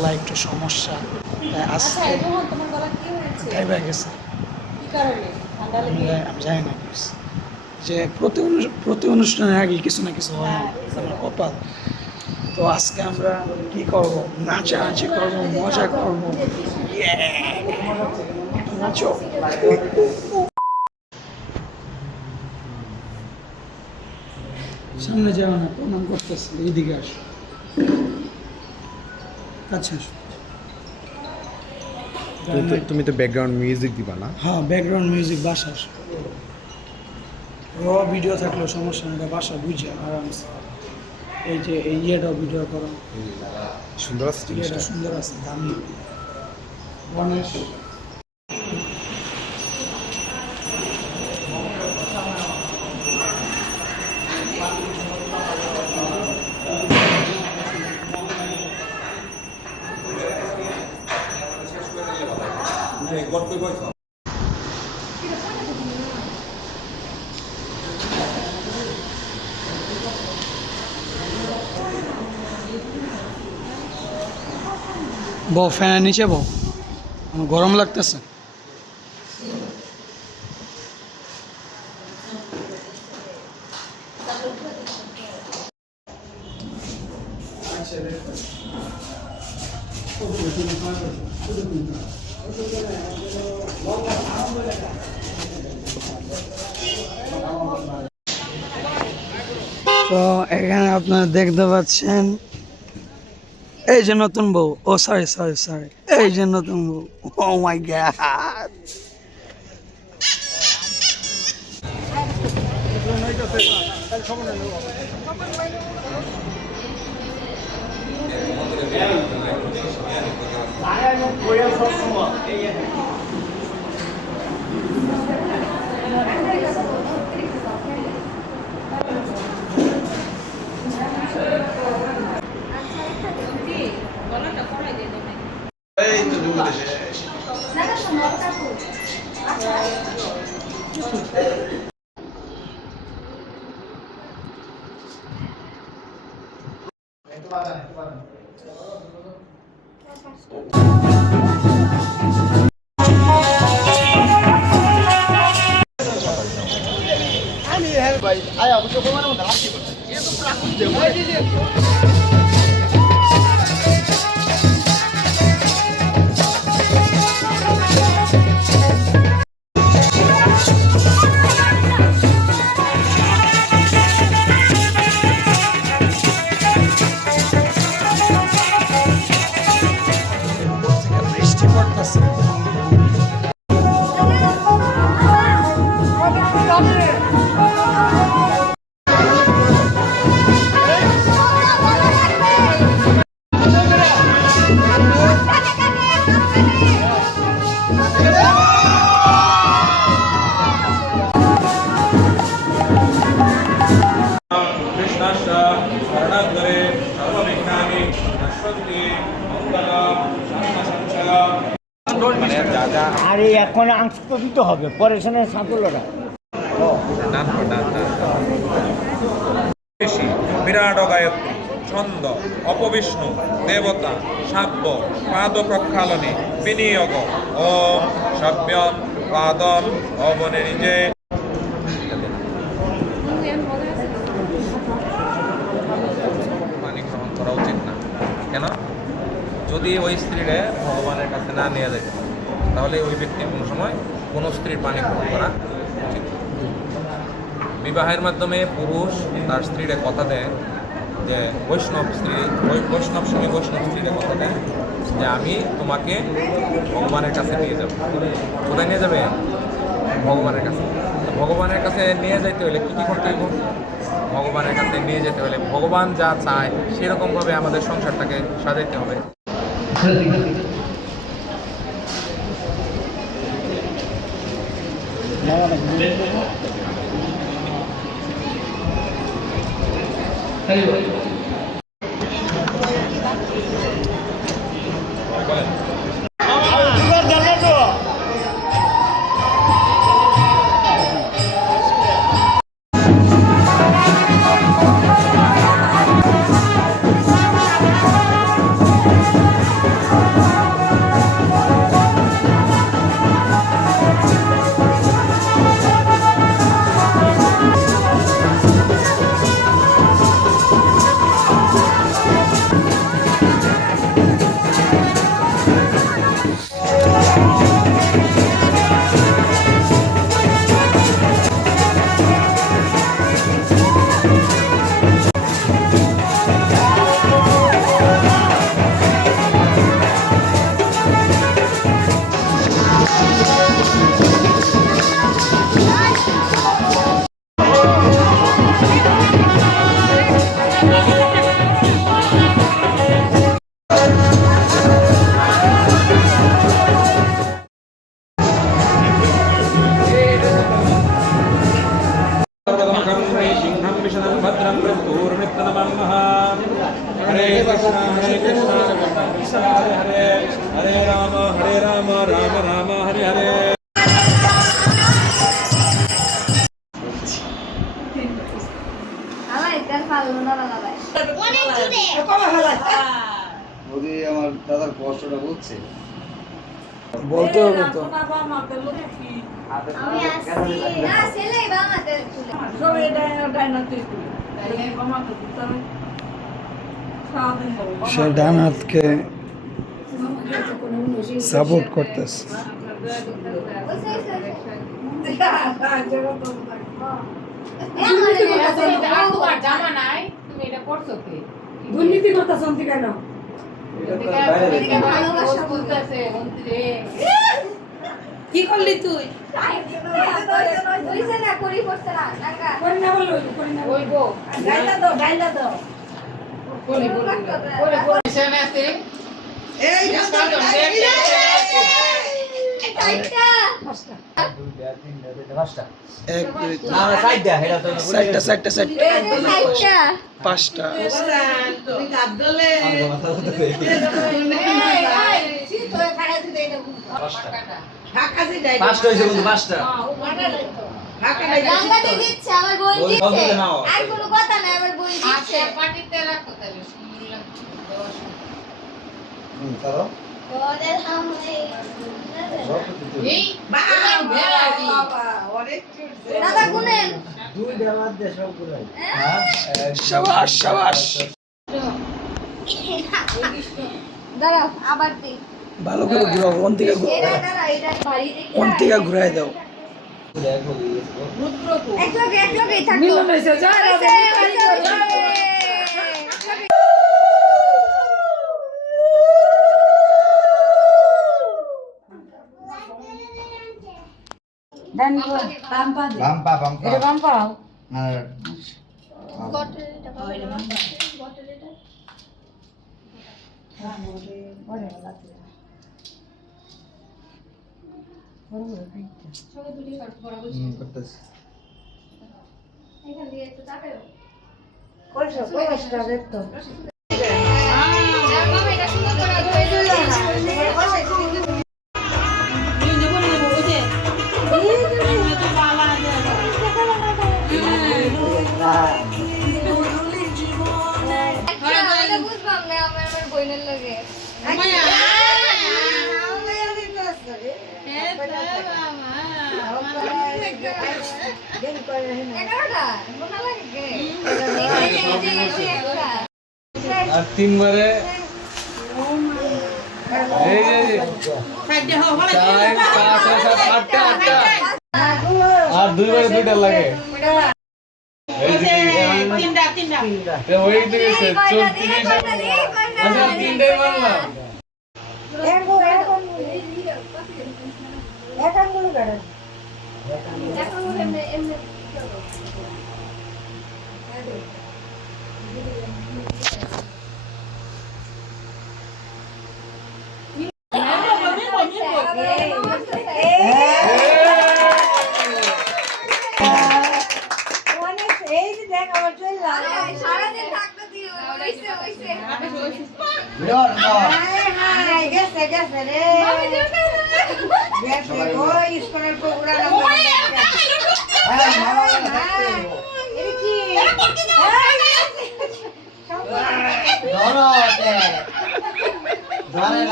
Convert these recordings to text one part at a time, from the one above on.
গলা একটু সমস্যা, তাই আজকে গায়ে হয়ে গেছে। আমি জানি না যে প্রতি অনুষ্ঠানের আগে কিছু না কিছু হয় আমার কপাল। তো আজকে আমরা কি করব, নাচানাচি করব, মজা করব। নাচো। সামনে যাও না, প্রণাম করতেছি, এইদিকে আসো, আচ্ছা আসো। তুমি তো ব্যাকগ্রাউন্ড মিউজিক দিবা না? হ্যাঁ, ব্যাকগ্রাউন্ড মিউজিক বাসা র ভিডিও থাকলেও সমস্যা নেই, বাসা বুঝে আরামসে। এই যে এই ইয়েটাও ভিডিও করো, সুন্দর আছে জিনিসটা। ইয়েটা সুন্দর আছে, দামি গণেশ। বউ ফ্যানের নিচে বউ, আমার গরম লাগতেছে। তো এখানে আপনারা দেখতে পাচ্ছেন এই যে নতুন বউ, ও সরি, এই যে নতুন বউ। ও মাই গড, বৃষ্টি পড়তেছে। আরে এখন আংশ তো দিতে হবে, পরে শোনে সাঁকুলোটা বিরাট গায়ত্রী ছন্দ অপবিষ্ণু দেবতা সাব্য পাদ প্রক্ষালনে বিনিয়োগ ওম সভ্যম পাদম অবনে নিজে। পানি গ্রহণ করা উচিত না। কেন? যদি ওই স্ত্রীরে ভগবানের কাছে না নিয়ে যেতে তাহলে ওই ব্যক্তির কোনো সময় কোনো স্ত্রীর পানি গ্রহণ করা উচিত। বিবাহের মাধ্যমে পুরুষ তার স্ত্রীরে কথা দেয় যে বৈষ্ণব স্বামী বৈষ্ণব স্ত্রীরে কথা দেয় যে আমি তোমাকে ভগবানের কাছে নিয়ে যাব। কোথায় নিয়ে যাবে? ভগবানের কাছে। ভগবানের কাছে নিয়ে যাইতে হলে কী কী করতে হবে? ভগবানের কাছে নিয়ে যেতে হলে ভগবান যা চায় সেরকমভাবে আমাদের সংসারটাকে সাজাইতে হবে। त्र्यम्बकं वै सिंहं विशदं भद्रं मृत्युर्मृत्युर्नमः हरे कृष्ण हरे हरे हरे राम राम राम हरे हरे যদি আমার দাদার কষ্টটা বুঝছে বলতে হবে তো সে ডান হাতকে সাপোর্ট করতেছে। দুর্নীতি করতেছ কেন? কি করলি তুই? এক দুই পাঁচটা তারা শাবাশ শাবাশ দাঁড়াও আবার দিই ভালো করে ঘুরাও কোন থেকে ঘুরাই দাও এক লগেই থাকো মিলন হয়েছে, জয় রাধে, বাম্পা আর করতেছে এখান দিয়ে একটু তাকাও এটা সুন্দর করে বুঝবাম না আমার বোনের লাগে আর তিনবারে এই যে 4 5 6 7 8টা আর দুইবারে দুইটা লাগে ওই দিকে 34 আচ্ছা তিনটাই মারলাম সারাদিন থাকতে দিও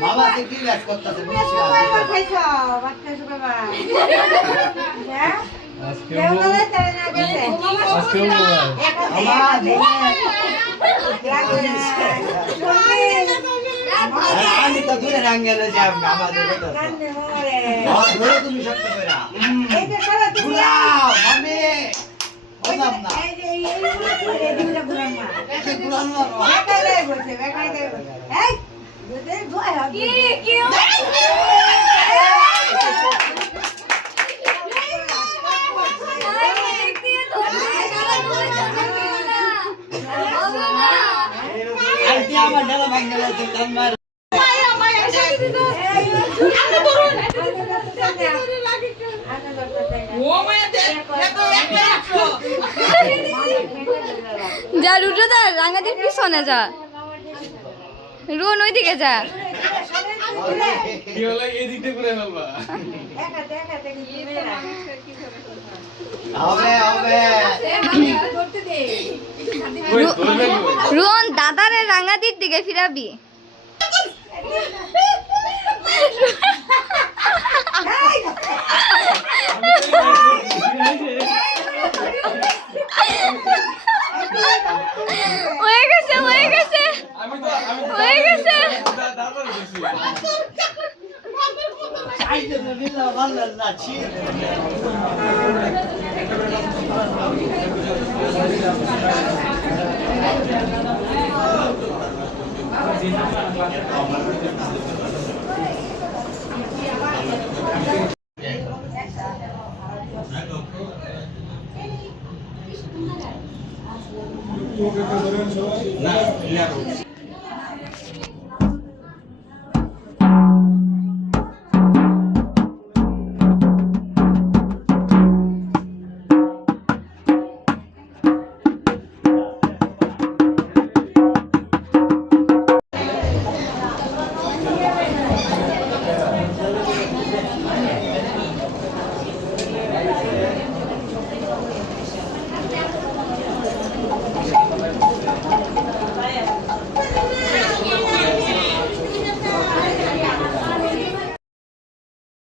মামা কি ব্যাস করতেছে আমি তো দূরে রাঙ্গেলে যাব আমাদের তুমি সত্য করে আমি বললাম না আমার ডালা ভাঙ্গেলে তোমার ও মায়া যা রুদ্রদা রাঙাদির পিছনে যা রুন ওইদিকে যা কি হলো এই দিকটা করে ফেলবা হবে হবে কই ধরবে কি রুন দাদারে রাঙাদির দিকে ফিরাবি হয়ে গেছে হয়ে গেছে আমি তো হয়ে গেছে দাদা বলছি না